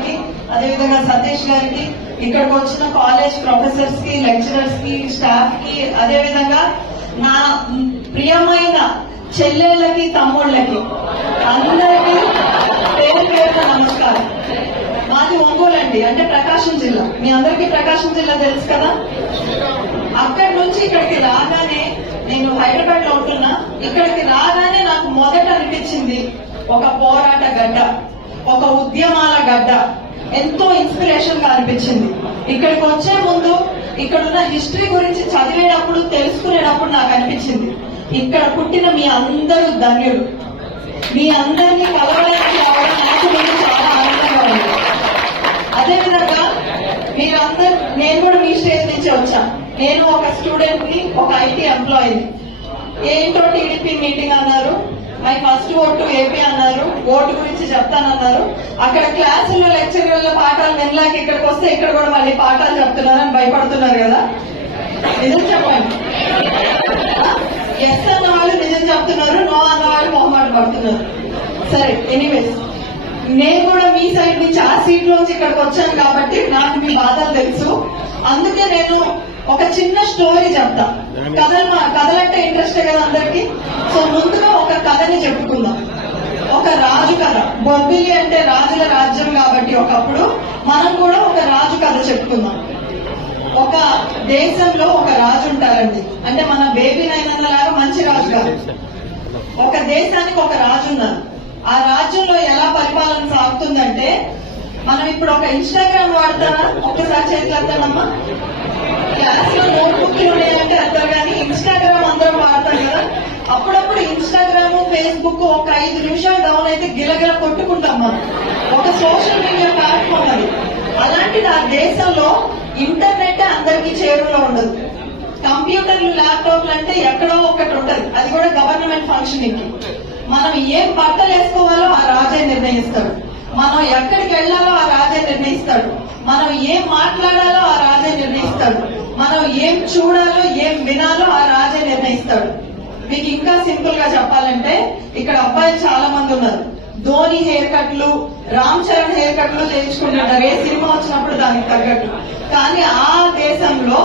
గారికి, అదేవిధంగా సతీష్ గారికి, ఇక్కడికి వచ్చిన కాలేజ్ ప్రొఫెసర్స్ కి, లెక్చరర్స్ కి, స్టాఫ్ కి, అదేవిధంగా నా ప్రియమైన చెల్లెళ్ళకి, తమ్ముళ్ళకి అందరికీ పేరు పేరున నమస్కారం. మాది ఒంగోలు అండి, అంటే ప్రకాశం జిల్లా. మీ అందరికీ ప్రకాశం జిల్లా తెలుసు కదా. అక్కడి నుంచి ఇక్కడికి రాగానే, నేను హైదరాబాద్ లో ఉంటున్నా, ఇక్కడికి రాగానే నాకు మొదట అనిపించింది ఒక పోరాట గడ్డ, ఒక ఉద్యమాల గడ్డ. ఎంతో ఇన్స్పిరేషన్ గా అనిపించింది. ఇక్కడికి వచ్చే ముందు ఇక్కడున్న హిస్టరీ గురించి చదివేటప్పుడు, తెలుసుకునేటప్పుడు నాకు అనిపించింది ఇక్కడ పుట్టిన మీ అందరూ ధన్యులు. మీ అందరినీ కలవడానికి రావడం నాకు ముందు చాలా ఆనందంగా ఉంది. అదేవిధంగా మీరందరూ, నేను కూడా మీ స్టేజ్ నుంచి వచ్చాను. నేను ఒక స్టూడెంట్ ని, ఒక ఐటీ ఎంప్లాయీని. ఏంటో టీడీపీ మీటింగ్ అన్నారు, మై ఫస్ట్ ఓటు ఏపీ అన్నారు, ఓటు గురించి చెప్తానన్నారు. అక్కడ క్లాసుల్లో లెక్చరర్ల పాఠాలు వినలేక ఇక్కడికి వస్తే ఇక్కడ కూడా మళ్ళీ పాఠాలు చెప్తున్నారని భయపడుతున్నారు కదా. నిజం చెప్పండి. ఎస్ అన్న వాళ్ళు నిజం చెప్తున్నారు, నో అన్న వాళ్ళు మొహమాట పడుతున్నారు. సరే, ఎనీవేస్, నేను కూడా మీ సైడ్ నుంచి ఆ సీట్ లోంచి ఇక్కడికి వచ్చాను కాబట్టి నాకు మీ బాధలు తెలుసు. అందుకే నేను ఒక చిన్న స్టోరీ చెప్తా. కథలంటే ఇంట్రెస్ట్ కదా అందరికి. సో ముందుగా ఒక కథని చెప్పుకుందాం. ఒక రాజు కథ. బొబ్బిలి అంటే రాజుల రాజ్యం కాబట్టి ఒకప్పుడు మనం కూడా ఒక రాజు కథ చెప్పుకుందాం. ఒక దేశంలో ఒక రాజు ఉంటారండి, అంటే మన బేబీ నైనలాగా మంచి రాజు కాదు. ఒక దేశానికి ఒక రాజు ఉన్నారు. ఆ రాజ్యంలో ఎలా పరిపాలన సాగుతుందంటే, మనం ఇప్పుడు ఒక ఇన్స్టాగ్రామ్ వాడతారా? ఒక్కసారి చేతులు ఎత్తానమ్మా. క్లాస్ లో నోట్బుక్లు ఉన్నాయంటే అర్థం, కానీ ఇన్స్టాగ్రామ్ అందరం వాడతాం కదా. అప్పుడప్పుడు ఇన్స్టాగ్రామ్, ఫేస్బుక్ ఒక 5 నిమిషాలు డౌన్ అయితే గిలగిల కొట్టుకుంటాం మనం. ఒక సోషల్ మీడియా ప్లాట్ఫామ్ అది. అలాంటిది ఆ దేశంలో ఇంటర్నెట్ అందరికీ చేరువలో ఉండదు. కంప్యూటర్లు, ల్యాప్టాప్లు అంటే ఎక్కడో ఒకటి ఉంటది, అది కూడా గవర్నమెంట్ ఫంక్షనింగ్ కి. మనం ఏం బట్టలు వేసుకోవాలో ఆ రాజే నిర్ణయిస్తాడు. మనం ఎక్కడికి వెళ్లాలో ఆ రాజే నిర్ణయిస్తాడు. మనం ఏం మాట్లాడాలో ఆ రాజే నిర్ణయిస్తాడు. మనం ఏం చూడాలో, ఏం వినాలో ఆ రాజే నిర్ణయిస్తాడు. మీకు ఇంకా సింపుల్ గా చెప్పాలంటే, ఇక్కడ అబ్బాయిలు చాలా మంది ఉన్నారు. ధోని హెయిర్ కట్లు, రామ్ చరణ్ హెయిర్ కట్లు చేయించుకుంటున్నారు ఏ సినిమా వచ్చినప్పుడు దానికి తగ్గట్టు. కానీ ఆ దేశంలో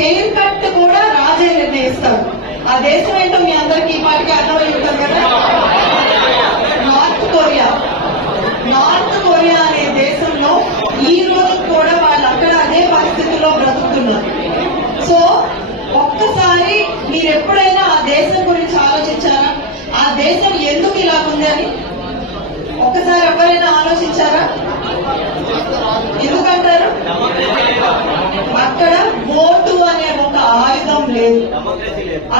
హెయిర్ కట్ కూడా రాజే నిర్ణయిస్తాడు. ఆ దేశం ఏంటో మీ అందరికీ ఈ పాటికి అర్థమై ఉంటుంది కదా. North Korea. నార్త్ కొరియా అనే దేశంలో ఈ రోజు కూడా వాళ్ళు అక్కడ అదే పరిస్థితుల్లో బ్రతుకుతున్నారు. సో ఒక్కసారి మీరు ఎప్పుడైనా ఆ దేశం గురించి ఆలోచించారా? ఆ దేశం ఎందుకు ఇలా ఉంది అని ఒక్కసారి ఎవరైనా ఆలోచించారా? ఎందుకంటారు? అక్కడ ఓటు అనే ఒక ఆయుధం లేదు.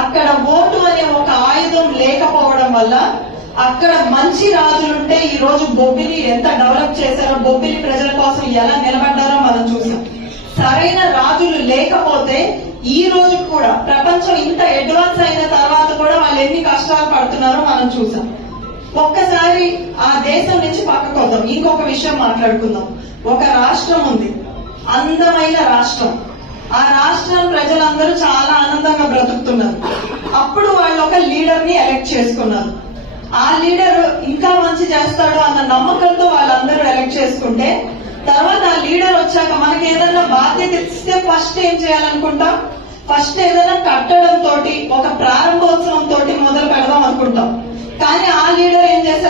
అక్కడ ఓటు అనే ఒక ఆయుధం లేకపోవడం వల్ల అక్కడ మంచి రాజులుంటే ఈ రోజు బొబ్బిలి ఎంత డెవలప్ చేశారో, బొబ్బిలి ప్రజల కోసం ఎలా నిలబడ్డారో మనం చూసాం. సరైన రాజులు లేకపోతే ఈ రోజు కూడా ప్రపంచం ఇంత అడ్వాన్స్ అయిన తర్వాత కూడా వాళ్ళు ఎన్ని కష్టాలు పడుతున్నారో మనం చూసాం. ఒక్కసారి ఆ దేశం నుంచి పక్కకు వద్దాం, ఇంకొక విషయం మాట్లాడుకుందాం. ఒక రాష్ట్రం ఉంది, అందమైన రాష్ట్రం. ఆ రాష్ట్రం ప్రజలందరూ చాలా ఆనందంగా బ్రతుకుతున్నారు. అప్పుడు వాళ్ళు ఒక లీడర్ ని ఎలక్ట్ చేసుకున్నారు. ఆ లీడర్ ఇంకా మంచి చేస్తాడు అన్న నమ్మకంతో వాళ్ళందరూ ఎలక్ట్ చేసుకుంటే, తర్వాత ఆ లీడర్ వచ్చాక మనకి ఏదైనా బాధ్యత ఇస్తే ఫస్ట్ ఏం చేయాలనుకుంటాం? ఫస్ట్ ఏదైనా కట్టడం తోటి, ఒక ప్రారంభోత్సవం తోటి మొదలు పెడదాం అనుకుంటాం. కానీ ఆ లీడర్ ఏం చేశారు?